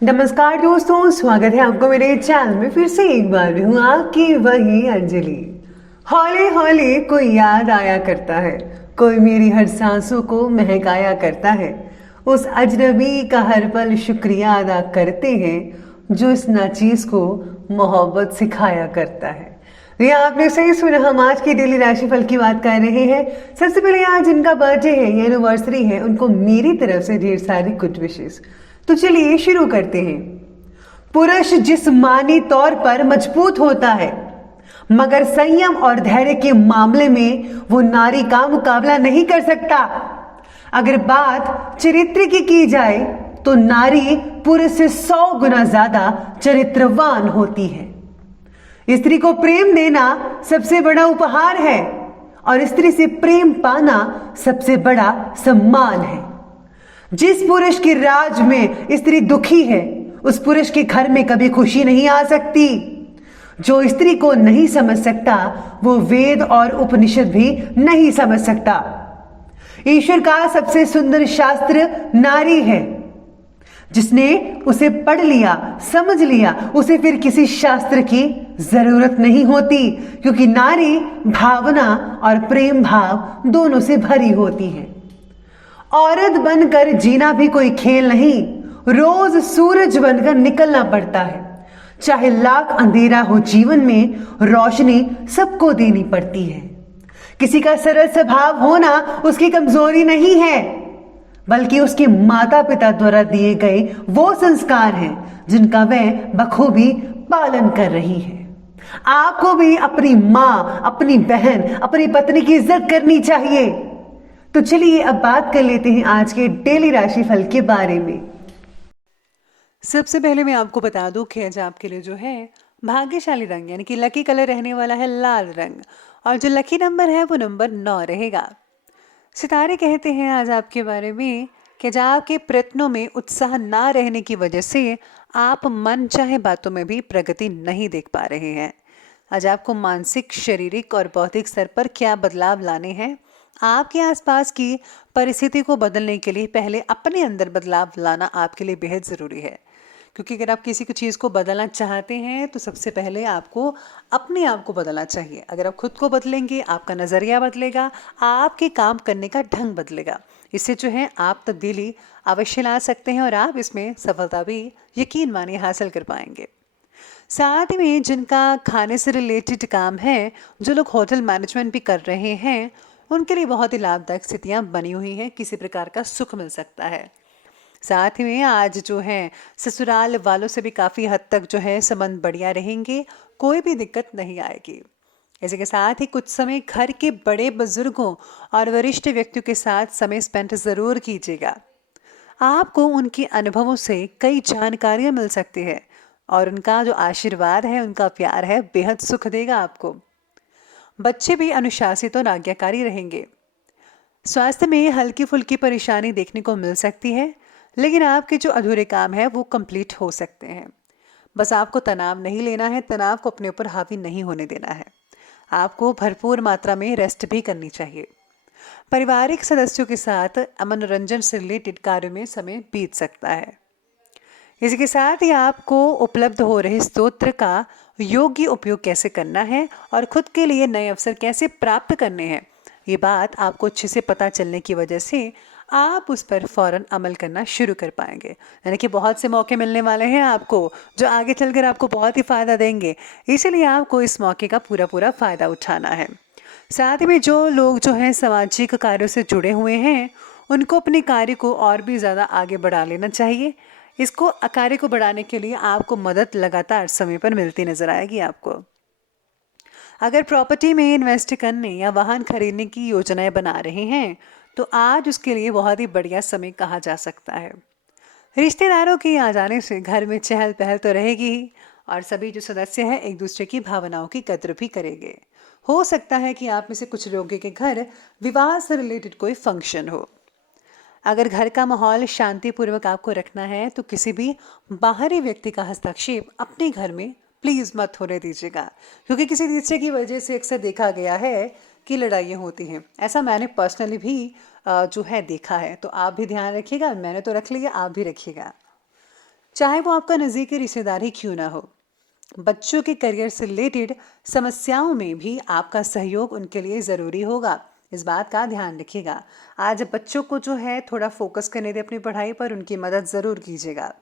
नमस्कार दोस्तों, स्वागत है आपको मेरे चैनल में। फिर से एक बार हूँ आपकी वही अंजलि। हौले हौले कोई याद आया करता है, कोई मेरी हर सांसों को महकाया करता है। उस अजनबी का हर पल शुक्रिया अदा करते हैं जो इस नाचीज को मोहब्बत सिखाया करता है। ये आपने सही सुना, हम आज की डेली राशिफल की बात कर रहे हैं। सबसे पहले आज जिनका बर्थडे है या एनिवर्सरी है, उनको मेरी तरफ से ढेर सारी गुड विशेस। तो चलिए शुरू करते हैं। पुरुष जिस्मानी तौर पर मजबूत होता है, मगर संयम और धैर्य के मामले में वो नारी का मुकाबला नहीं कर सकता। अगर बात चरित्र की जाए तो नारी पुरुष से 100 गुना ज्यादा चरित्रवान होती है। स्त्री को प्रेम देना सबसे बड़ा उपहार है और स्त्री से प्रेम पाना सबसे बड़ा सम्मान है। जिस पुरुष की राज में स्त्री दुखी है, उस पुरुष के घर में कभी खुशी नहीं आ सकती। जो स्त्री को नहीं समझ सकता, वो वेद और उपनिषद भी नहीं समझ सकता। ईश्वर का सबसे सुंदर शास्त्र नारी है। जिसने उसे पढ़ लिया, समझ लिया, उसे फिर किसी शास्त्र की जरूरत नहीं होती, क्योंकि नारी भावना और प्रेम भाव दोनों से भरी होती है। औरत बनकर जीना भी कोई खेल नहीं, रोज सूरज बनकर निकलना पड़ता है। चाहे लाख अंधेरा हो जीवन में, रोशनी सबको देनी पड़ती है। किसी का सरल स्वभाव होना उसकी कमजोरी नहीं है, बल्कि उसके माता पिता द्वारा दिए गए वो संस्कार हैं जिनका वह बखूबी पालन कर रही है। आपको भी अपनी माँ, अपनी बहन, अपनी पत्नी की इज्जत करनी चाहिए। तो चलिए अब बात कर लेते हैं आज के डेली राशिफल के बारे में। सबसे पहले मैं आपको बता दूं कि आज आपके लिए जो है भाग्यशाली रंग यानी कि लकी कलर रहने वाला है लाल रंग, और जो लकी नंबर है वो नंबर 9 रहेगा। सितारे कहते हैं आज आपके बारे में कि आज आपके प्रयत्नों में उत्साह ना रहने की वजह से आप मन चाहे बातों में भी प्रगति नहीं देख पा रहे हैं। आज आपको मानसिक, शारीरिक और बौद्धिक स्तर पर क्या बदलाव लाने हैं। आपके आसपास की परिस्थिति को बदलने के लिए पहले अपने अंदर बदलाव लाना आपके लिए बेहद ज़रूरी है, क्योंकि अगर आप किसी चीज़ को बदलना चाहते हैं तो सबसे पहले आपको अपने आप को बदलना चाहिए। अगर आप खुद को बदलेंगे, आपका नज़रिया बदलेगा, आपके काम करने का ढंग बदलेगा। इससे जो है आप तब्दीली अवश्य ला सकते हैं और आप इसमें सफलता भी यकीन मानिए हासिल कर पाएंगे। साथ ही में जिनका खाने से रिलेटेड काम है, जो लोग होटल मैनेजमेंट भी कर रहे हैं, उनके लिए बहुत ही लाभदायक स्थितियाँ बनी हुई हैं। किसी प्रकार का सुख मिल सकता है। साथ ही में आज जो है ससुराल वालों से भी काफ़ी हद तक जो है संबंध बढ़िया रहेंगे, कोई भी दिक्कत नहीं आएगी। इसी के साथ ही कुछ समय घर के बड़े बुजुर्गों और वरिष्ठ व्यक्तियों के साथ समय स्पेंड ज़रूर कीजिएगा। आपको उनके अनुभवों से कई जानकारियाँ मिल सकती है और उनका जो आशीर्वाद है, उनका प्यार है, बेहद सुख देगा आपको। बच्चे भी अनुशासित और आज्ञाकारी रहेंगे। स्वास्थ्य में हल्की फुल्की परेशानी देखने को मिल सकती है, लेकिन आपके जो अधूरे काम है वो कंप्लीट हो सकते हैं। बस आपको तनाव नहीं लेना है, तनाव को अपने ऊपर हावी नहीं होने देना है। आपको भरपूर मात्रा में रेस्ट भी करनी चाहिए। पारिवारिक सदस्यों के साथ मनोरंजन से रिलेटेड कार्यों में समय बीत सकता है। इसी के साथ ही आपको उपलब्ध हो रहे स्तोत्र का योग्य उपयोग कैसे करना है और खुद के लिए नए अवसर कैसे प्राप्त करने हैं, ये बात आपको अच्छे से पता चलने की वजह से आप उस पर फौरन अमल करना शुरू कर पाएंगे। यानी कि बहुत से मौके मिलने वाले हैं आपको, जो आगे चलकर आपको बहुत ही फ़ायदा देंगे। इसीलिए आपको इस मौके का पूरा फ़ायदा उठाना है। साथ ही में जो लोग जो हैं सामाजिक कार्यों से जुड़े हुए हैं, उनको अपने कार्य को और भी ज़्यादा आगे बढ़ा लेना चाहिए। इसको कार्य को बढ़ाने के लिए आपको मदद लगातार समय पर मिलती नजर आएगी आपको। अगर प्रॉपर्टी में इन्वेस्ट करने या वाहन खरीदने की योजनाएं बना रहे हैं तो आज उसके लिए बहुत ही बढ़िया समय कहा जा सकता है। रिश्तेदारों के आ जाने से घर में चहल पहल तो रहेगी ही, और सभी जो सदस्य हैं एक दूसरे की भावनाओं की कद्र भी करेंगे। हो सकता है कि आप में से कुछ लोगों के घर विवाह से रिलेटेड कोई फंक्शन हो। अगर घर का माहौल शांतिपूर्वक आपको रखना है तो किसी भी बाहरी व्यक्ति का हस्तक्षेप अपने घर में प्लीज़ मत होने दीजिएगा, क्योंकि किसी तीसरे की वजह से अक्सर देखा गया है कि लड़ाइयाँ होती हैं। ऐसा मैंने पर्सनली भी जो है देखा है। तो आप भी ध्यान रखिएगा, मैंने तो रख लिया, आप भी रखिएगा। चाहे वो आपका नज़दीकी रिश्तेदार ही क्यों ना हो। बच्चों के करियर से रिलेटेड समस्याओं में भी आपका सहयोग उनके लिए ज़रूरी होगा। इस बात का ध्यान रखिएगा। आज बच्चों को जो है थोड़ा फोकस करने दें अपनी पढ़ाई पर, उनकी मदद ज़रूर कीजिएगा।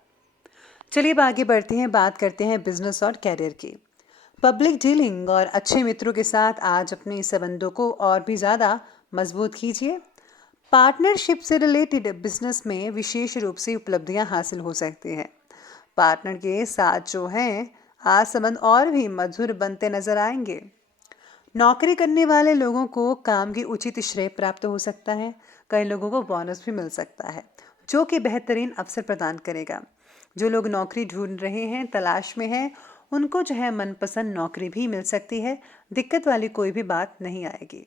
चलिए अब आगे बढ़ते हैं, बात करते हैं बिजनेस और कैरियर की। पब्लिक डीलिंग और अच्छे मित्रों के साथ आज अपने संबंधों को और भी ज़्यादा मजबूत कीजिए। पार्टनरशिप से रिलेटेड बिजनेस में विशेष रूप से उपलब्धियां हासिल हो सकती हैं। पार्टनर के साथ जो है आज संबंध और भी मधुर बनते नजर आएंगे। नौकरी करने वाले लोगों को काम की उचित श्रेय प्राप्त हो सकता है। कई लोगों को बोनस भी मिल सकता है जो कि बेहतरीन अवसर प्रदान करेगा। जो लोग नौकरी ढूंढ रहे हैं, तलाश में हैं, उनको जो है मनपसंद नौकरी भी मिल सकती है। दिक्कत वाली कोई भी बात नहीं आएगी।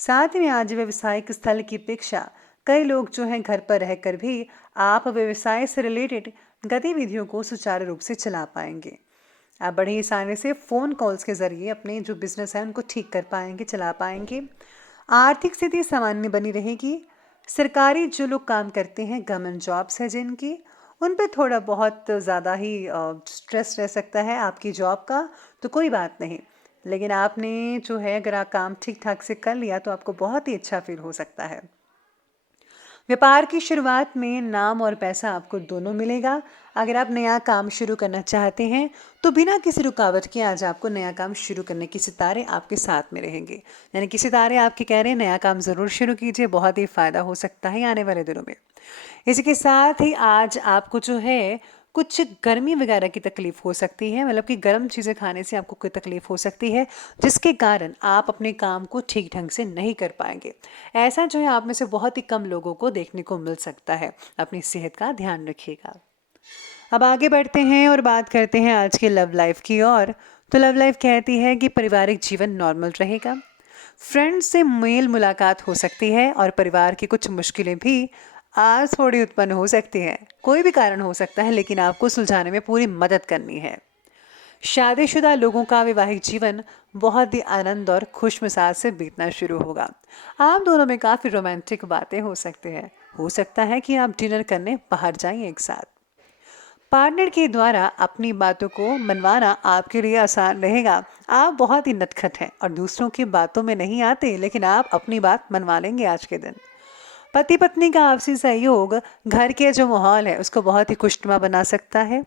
साथ ही में आज व्यवसायिक स्थल की अपेक्षा कई लोग जो हैं घर पर रहकर भी आप व्यवसाय से रिलेटेड गतिविधियों को सुचारू रूप से चला पाएंगे। आप बड़ी आसानी से फ़ोन कॉल्स के ज़रिए अपने जो बिजनेस है उनको ठीक कर पाएंगे, चला पाएंगे। आर्थिक स्थिति सामान्य बनी रहेगी। सरकारी जो लोग काम करते हैं, गवर्नमेंट जॉब्स है जिनकी, उन पे थोड़ा बहुत ज़्यादा ही स्ट्रेस रह सकता है आपकी जॉब का, तो कोई बात नहीं। लेकिन आपने जो है अगर आप काम ठीक ठाक से कर लिया तो आपको बहुत ही अच्छा फील हो सकता है। व्यापार की शुरुआत में नाम और पैसा आपको दोनों मिलेगा। अगर आप नया काम शुरू करना चाहते हैं तो बिना किसी रुकावट के आज आपको नया काम शुरू करने की सितारे आपके साथ में रहेंगे। यानी कि सितारे आपके कह रहे हैं नया काम ज़रूर शुरू कीजिए, बहुत ही फ़ायदा हो सकता है आने वाले दिनों में। इसी के साथ ही आज आपको जो है कुछ गर्मी वगैरह की तकलीफ हो सकती है, मतलब कि गर्म चीज़ें खाने से आपको कोई तकलीफ हो सकती है जिसके कारण आप अपने काम को ठीक ढंग से नहीं कर पाएंगे। ऐसा जो है आप में से बहुत ही कम लोगों को देखने को मिल सकता है। अपनी सेहत का ध्यान रखिएगा। अब आगे बढ़ते हैं और बात करते हैं आज के लव लाइफ की ओर। तो लव लाइफ कहती है कि पारिवारिक जीवन नॉर्मल रहेगा। फ्रेंड्स से मेल मुलाकात हो सकती है और परिवार की कुछ मुश्किलें भी आज थोड़ी उत्पन्न हो सकती है। कोई भी कारण हो सकता है लेकिन आपको सुलझाने में पूरी मदद करनी है। शादीशुदा लोगों का वैवाहिक जीवन बहुत ही आनंद और खुश मिजाज से बीतना शुरू होगा। आप दोनों में काफ़ी रोमांटिक बातें हो सकती हैं। हो सकता है कि आप डिनर करने बाहर जाएं एक साथ। पार्टनर के द्वारा अपनी बातों को मनवाना आपके लिए आसान रहेगा। आप बहुत ही नटखट हैं और दूसरों की बातों में नहीं आते, लेकिन आप अपनी बात मनवा लेंगे आज के दिन। पति पत्नी का आपसी सहयोग घर के जो माहौल है उसको बहुत ही खुशनुमा बना सकता है।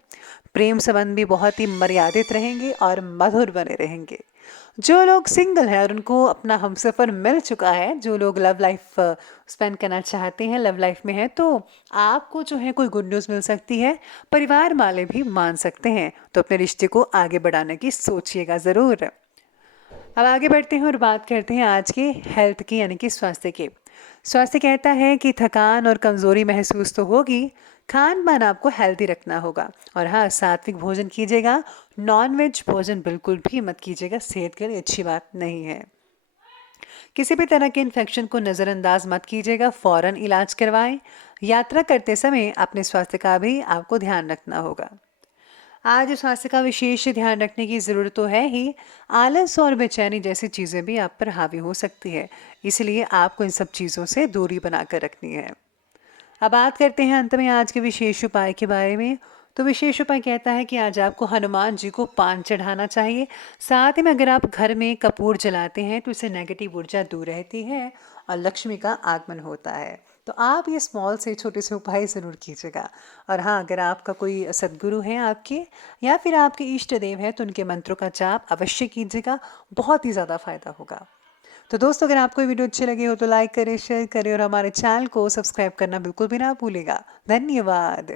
प्रेम संबंध भी बहुत ही मर्यादित रहेंगे और मधुर बने रहेंगे। जो लोग सिंगल हैं और उनको अपना हमसफ़र मिल चुका है, जो लोग लव लाइफ स्पेंड करना चाहते हैं, लव लाइफ में हैं, तो आपको जो है कोई गुड न्यूज़ मिल सकती है। परिवार वाले भी मान सकते हैं, तो अपने रिश्ते को आगे बढ़ाने की सोचिएगा ज़रूर। अब आगे बढ़ते हैं और बात करते हैं आज के हेल्थ की, यानी कि स्वास्थ्य की। स्वास्थ्य कहता है कि थकान और कमज़ोरी महसूस तो होगी, खान पान आपको हेल्दी रखना होगा। और हाँ, सात्विक भोजन कीजिएगा। नॉन वेज भोजन बिल्कुल भी मत कीजिएगा, सेहत के लिए अच्छी बात नहीं है। किसी भी तरह के इन्फेक्शन को नज़रअंदाज मत कीजिएगा, फ़ौरन इलाज करवाएं। यात्रा करते समय अपने स्वास्थ्य का भी आपको ध्यान रखना होगा। आज स्वास्थ्य का विशेष ध्यान रखने की ज़रूरत तो है ही। आलस और बेचैनी जैसी चीज़ें भी आप पर हावी हो सकती है, इसलिए आपको इन सब चीज़ों से दूरी बनाकर रखनी है। अब बात करते हैं अंत में आज के विशेष उपाय के बारे में। तो विशेष उपाय कहता है कि आज आपको हनुमान जी को पान चढ़ाना चाहिए। साथ ही में अगर आप घर में कपूर जलाते हैं तो इससे नेगेटिव ऊर्जा दूर रहती है और लक्ष्मी का आगमन होता है। तो आप ये स्मॉल से छोटे से उपाय ज़रूर कीजिएगा। और हाँ, अगर आपका कोई सद्गुरु है आपके या फिर आपके इष्ट देव हैं तो उनके मंत्रों का जाप अवश्य कीजिएगा, बहुत ही ज़्यादा फायदा होगा। तो दोस्तों, अगर आपको ये वीडियो अच्छी लगी हो तो लाइक करें, शेयर करें और हमारे चैनल को सब्सक्राइब करना बिल्कुल भी ना भूलिएगा। धन्यवाद।